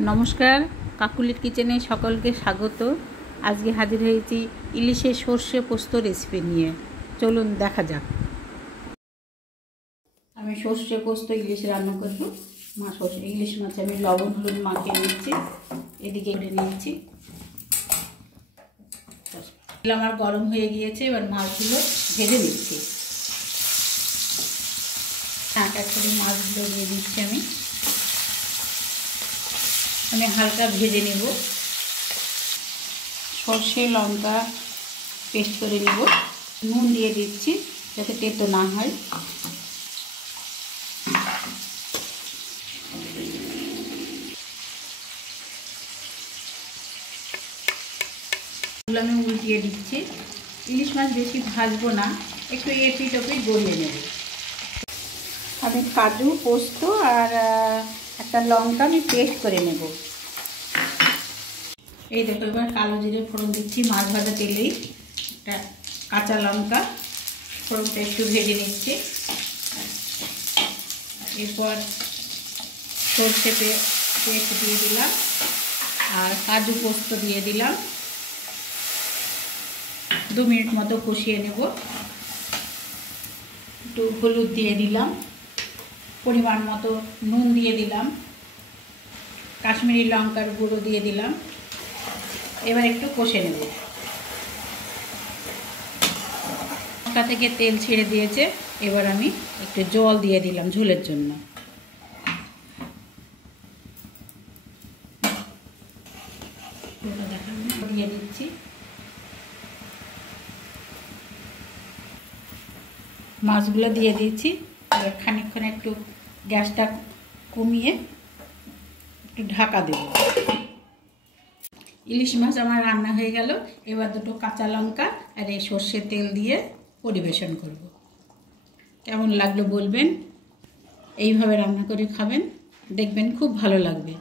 নমস্কার, কাকুলির কিচেনে সকলকে স্বাগত। আজকে হাজির হয়েছি ইলিশের সর্ষে পোস্ত রেসিপি নিয়ে। চলুন দেখা যাক। আমি সর্ষে পোস্ত ইলিশ রান্না করব। ইলিশ মাছ আমি লবণ হলুদ মাখিয়ে নিচ্ছি, এদিকে এনে নিচ্ছি। তেল আমার গরম হয়ে গিয়েছে, এবার মাছগুলো ভেজে নিচ্ছি। এক এক করে মাছগুলো দিয়ে দিচ্ছি। আমি হালকা ভেজে নেব। সর্ষে লঙ্কা পেস্ট করে নেব, নুন দিয়ে দিচ্ছি যাতে তেতো না হয়। আমি উল্টিয়ে দিচ্ছি। ইলিশ মাছ বেশি ভাজবো না, একটু এপিট ওপিট গড়িয়ে নেব। আমি কাজু পোস্ত আর একটা লঙ্কা আমি পেস্ট করে নেব। এই দেখো, এবার কালো জিরে ফোড়ন দিচ্ছি মাছ ভাজা তেলেই। একটা কাঁচা লঙ্কা, ফোড়নটা একটু ভেজে নিচ্ছি। এরপর সর্ষে পেস্ট দিয়ে দিলাম আর কাজু পোস্ত দিয়ে দিলাম। 2 মিনিট মতো কষিয়ে নেব। একটু হলুদ দিয়ে দিলাম, পরিমাণ মতো নুন দিয়ে দিলাম, কাশ্মীরি লঙ্কার গুঁড়ো দিয়ে দিলাম। এবার একটু কষে নেব। লঙ্কা থেকে তেল ছেড়ে দিয়েছে, এবার আমি একটু জল দিয়ে দিলাম ঝোলের জন্য। দিয়ে দিচ্ছি। মাছগুলো দিয়ে দিয়েছি। এবার খানিকক্ষণ একটু গ্যাসটা কমিয়ে একটু ঢাকা দেব। ইলিশ মাছ আমার রান্না হয়ে গেল। এবার 2 কাঁচা লঙ্কা আর এই সর্ষের তেল দিয়ে পরিবেশন করব। কেমন লাগলো বলবেন। এইভাবে রান্না করে খাবেন, দেখবেন খুব ভালো লাগবে।